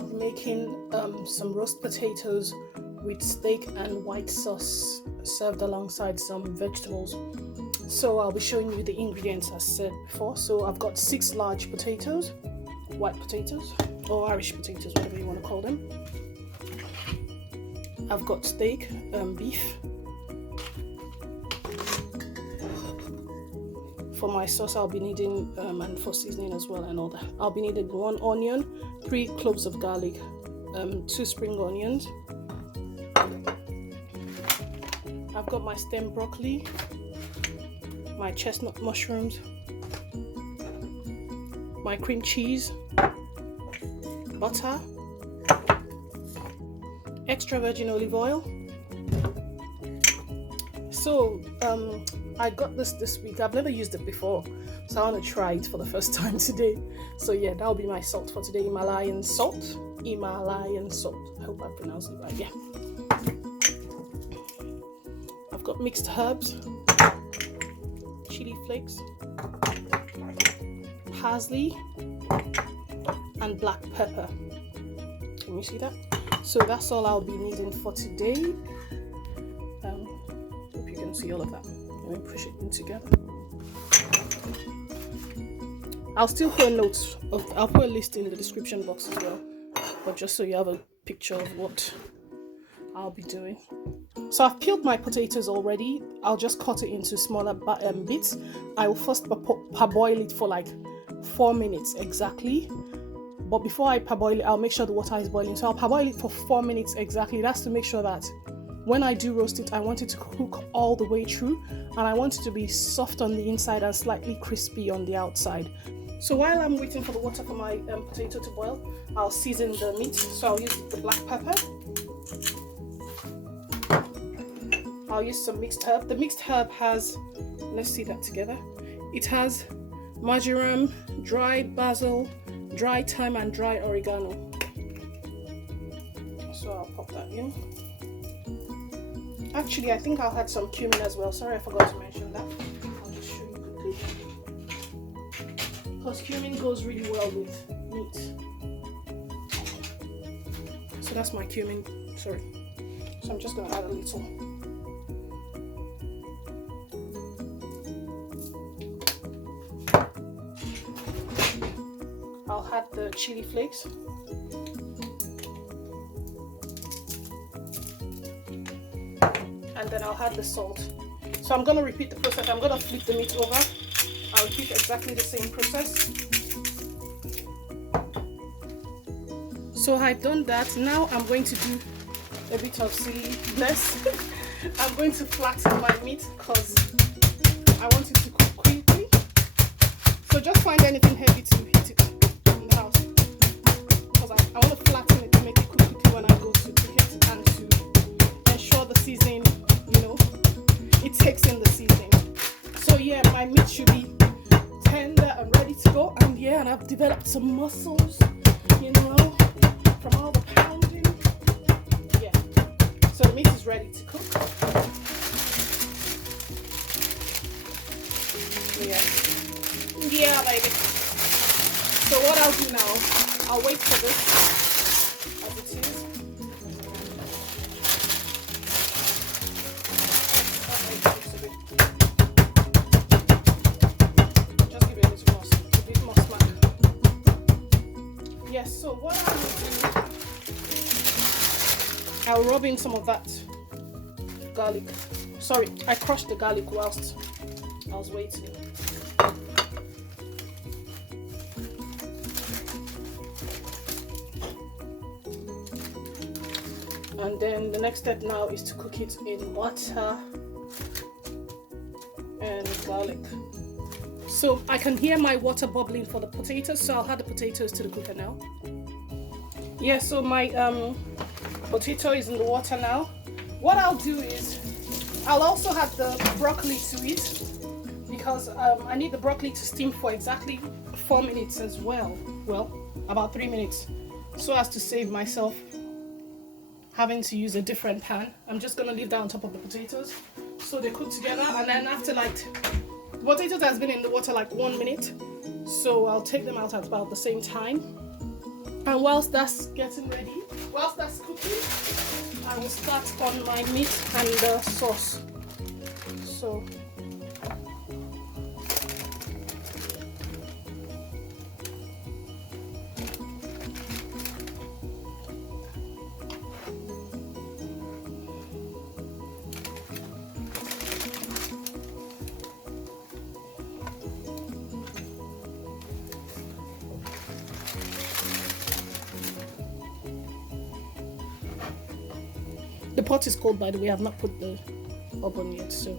I'll be making some roast potatoes with steak and white sauce served alongside some vegetables. So I'll be showing you the ingredients as said before. So I've got 6 large potatoes, white potatoes or Irish potatoes, whatever you want to call them. I've got steak, beef. For my sauce I'll be needing, and for seasoning as well and all that, I'll be needing 1 onion, 3 cloves of garlic, 2 spring onions. I've got my stem broccoli, my chestnut mushrooms, my cream cheese, butter, extra virgin olive oil. So I got this week. I've never used it before, so I want to try it for the first time today. So yeah, that'll be my salt for today. Himalayan salt. I hope I pronounced it right. Yeah. I've got mixed herbs, chili flakes, parsley, and black pepper. Can you see that? So that's all I'll be needing for today. Hope you can see all of that. Let me push it in together. I'll still put I'll put a list in the description box as well, but just so you have a picture of what I'll be doing. So I've peeled my potatoes already. I'll just cut it into smaller bits. I will first parboil it for like 4 minutes exactly. But before I parboil it, I'll make sure the water is boiling. So I'll parboil it for 4 minutes exactly. That's to make sure that when I do roast it, I want it to cook all the way through, and I want it to be soft on the inside and slightly crispy on the outside. So while I'm waiting for the water for my potato to boil, I'll season the meat. So I'll use the black pepper. I'll use some mixed herb. The mixed herb has, let's see that together. It has marjoram, dry basil, dry thyme, and dry oregano. So I'll pop that in. Actually, I think I'll add some cumin as well. Sorry, I forgot to mention that. I'll just show you quickly. Because cumin goes really well with meat. So that's my cumin. Sorry. So I'm just going to add a little. I'll add the chili flakes. And then I'll add the salt. So I'm going to repeat the process. I'm going to flip the meat over. I'll repeat exactly the same process. So I've done that. Now I'm going to do a bit of seedless. I'm going to flatten my meat because I want it to cook quickly. So just find anything heavy to hit it in the house. Because I want to flatten it to make it cook quickly when I go to cook it, and to ensure the seasoning, it takes in the seasoning. So yeah, my meat should be tender and ready to go. And yeah, and I've developed some muscles, from all the pounding. Yeah. So the meat is ready to cook. Yeah, baby. So what I'll do now, I'll wait for this as it is. Just give it a bit more smack. Yes, so what I'll rub in some of that garlic. Sorry, I crushed the garlic whilst I was waiting. And then the next step now is to cook it in water and garlic. So I can hear my water bubbling for the potatoes, so I'll add the potatoes to the cooker now. Yeah, so my potato is in the water now. What I'll do is I'll also add the broccoli to it, because I need the broccoli to steam for exactly 4 minutes as well. Well, about 3 minutes, so as to save myself having to use a different pan. I'm just gonna leave that on top of the potatoes so they cook together, and then after the potatoes has been in the water like 1 minute, so I'll take them out at about the same time. And whilst that's getting ready, whilst that's cooking, I will start on my meat and the sauce. So the pot is cold, by the way. I've not put the oven yet, so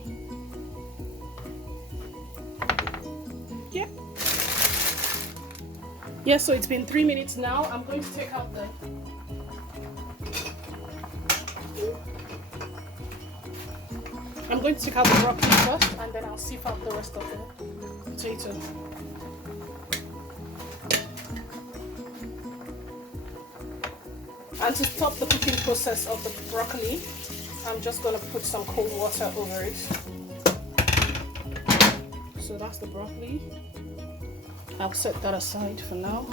yeah. So it's been 3 minutes now. I'm going to take out the broccoli first, and then I'll sieve out the rest of the potato. And to stop the cooking process of the broccoli, I'm just going to put some cold water over it. So that's the broccoli. I'll set that aside for now.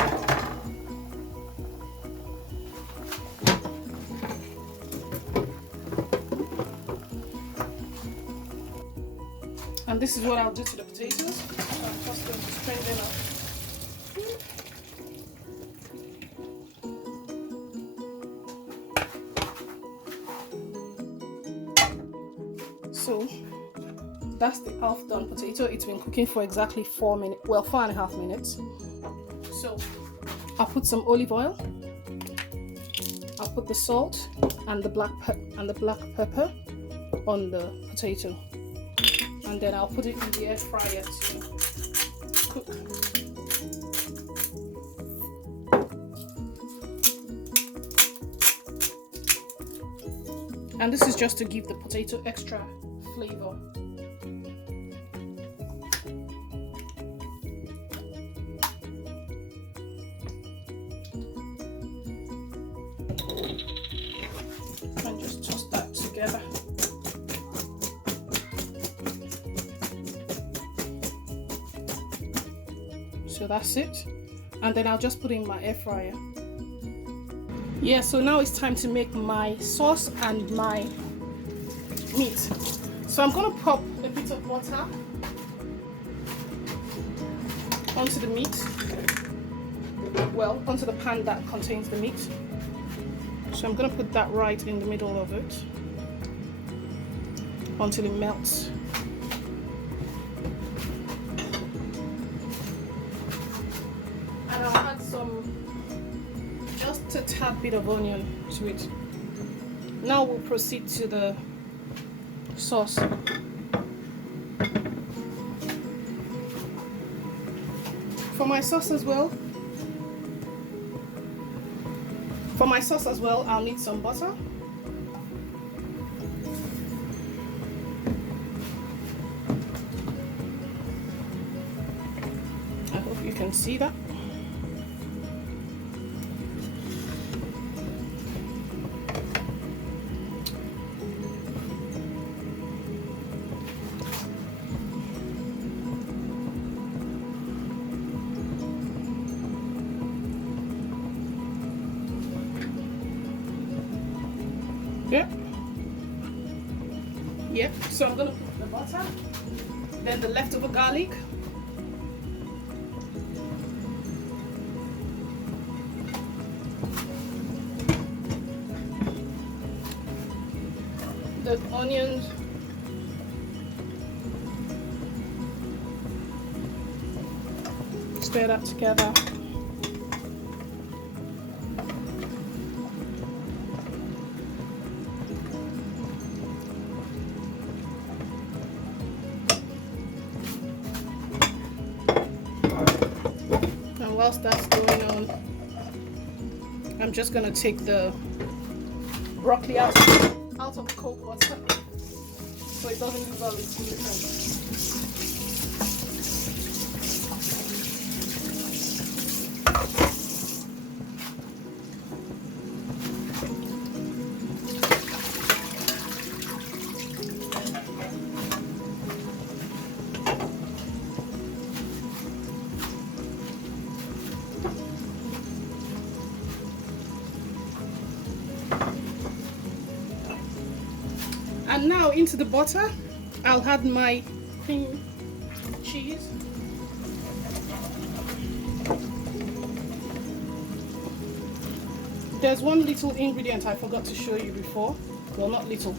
And this is what I'll do to the potatoes. So I'm just going to strain them out. So that's the half done potato. It's been cooking for exactly 4 minutes, well, 4.5 minutes. So I'll put some olive oil. I'll put the salt and the black pepper on the potato, and then I'll put it in the air fryer to cook. And this is just to give the potato extra flavor. And just toss that together. So that's it. And then I'll just put it in my air fryer. Yeah, so now it's time to make my sauce and my meat. So I'm gonna pop a bit of butter onto the meat, well, onto the pan that contains the meat. So I'm gonna put that right in the middle of it until it melts. And I'll add just a tad bit of onion to it. Now we'll proceed to the sauce. For my sauce as well, I'll need some butter. I hope you can see that. Yep, so I'm going to put the butter, then the leftover garlic, the onions, stir that together. Whilst that's going on, I'm just gonna take the broccoli out of the cold water so it doesn't lose all its nutrients. And now into the butter, I'll add my cream cheese. There's one little ingredient I forgot to show you before. Well, not little.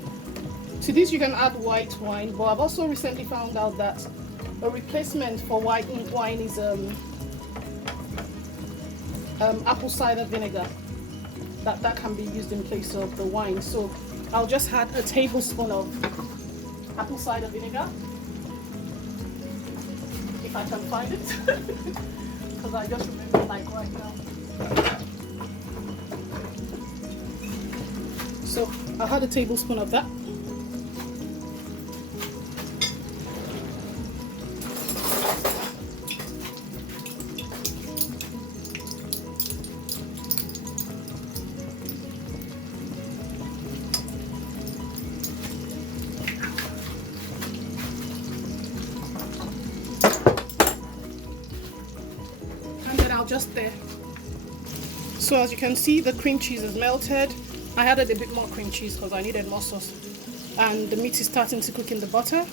To this you can add white wine, but I've also recently found out that a replacement for white wine is apple cider vinegar. That can be used in place of the wine. So I'll just add a tablespoon of apple cider vinegar, if I can find it, because I just remember like right now. So I'll add a tablespoon of that. Just there. So as you can see, the cream cheese is melted. I added a bit more cream cheese because I needed more sauce, and the meat is starting to cook in the butter.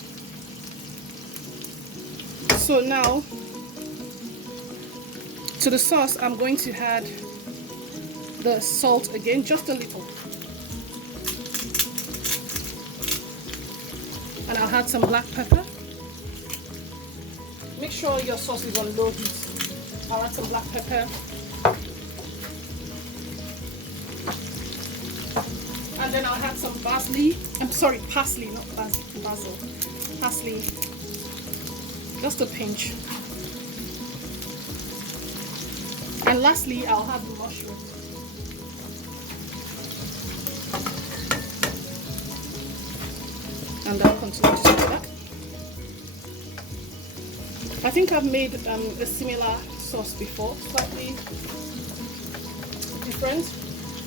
So now to the sauce I'm going to add the salt again, just a little, and I'll add some black pepper. Make sure your sauce is on low heat. I'll add some black pepper. And then I'll add some parsley. Parsley, not basil. Parsley. Just a pinch. And lastly, I'll add the mushroom. And I'll continue to do that. I think I've made a similar sauce before, slightly different,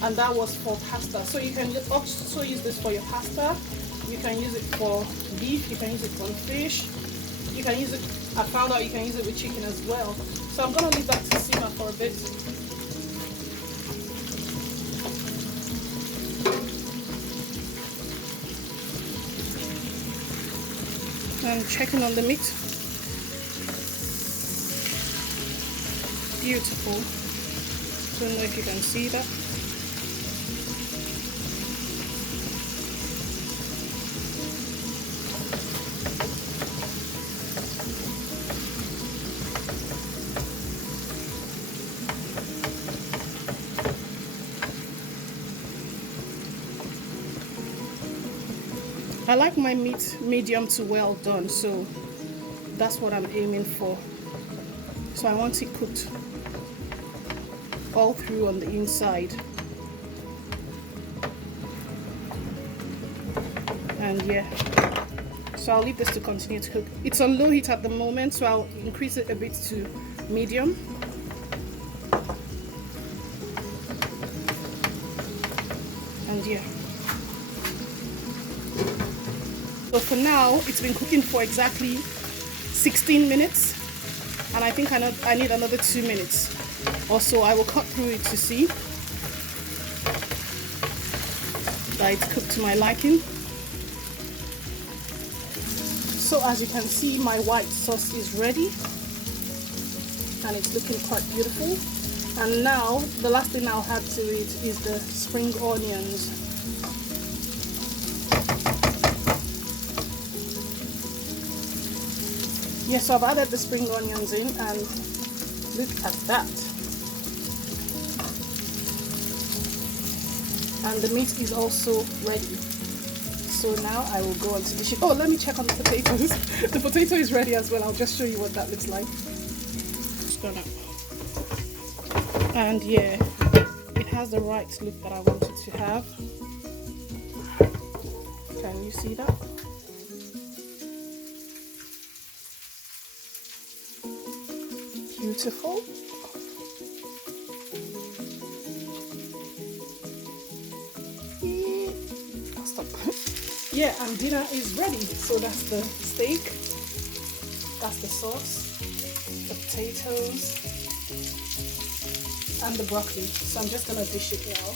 and that was for pasta. So you can also use this for your pasta. You can use it for beef, you can use it for fish, you can use it, I found out you can use it with chicken as well. So I'm going to leave that to simmer for a bit. I'm checking on the meat. Beautiful. Don't know if you can see that. I like my meat medium to well done, so that's what I'm aiming for. So I want it cooked all through on the inside. And yeah, so I'll leave this to continue to cook. It's on low heat at the moment, so I'll increase it a bit to medium. And yeah, so for now it's been cooking for exactly 16 minutes, and I think I need another 2 minutes. Also, I will cut through it to see that it's cooked to my liking. So as you can see, my white sauce is ready and it's looking quite beautiful. And now the last thing I'll add to it is the spring onions. Yeah, so I've added the spring onions in, and look at that. And the meat is also ready. So now I will go on to the chicken. Oh, let me check on the potatoes. The potato is ready as well. I'll just show you what that looks like. And yeah, it has the right look that I want it to have. Can you see that? Beautiful. Stop. Yeah, and dinner is ready. So that's the steak, that's the sauce, the potatoes, and the broccoli. So I'm just gonna dish it now.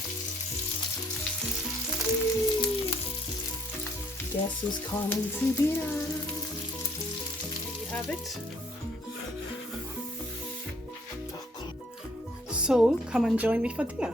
Guess who's coming to dinner? There you have it. So come and join me for dinner.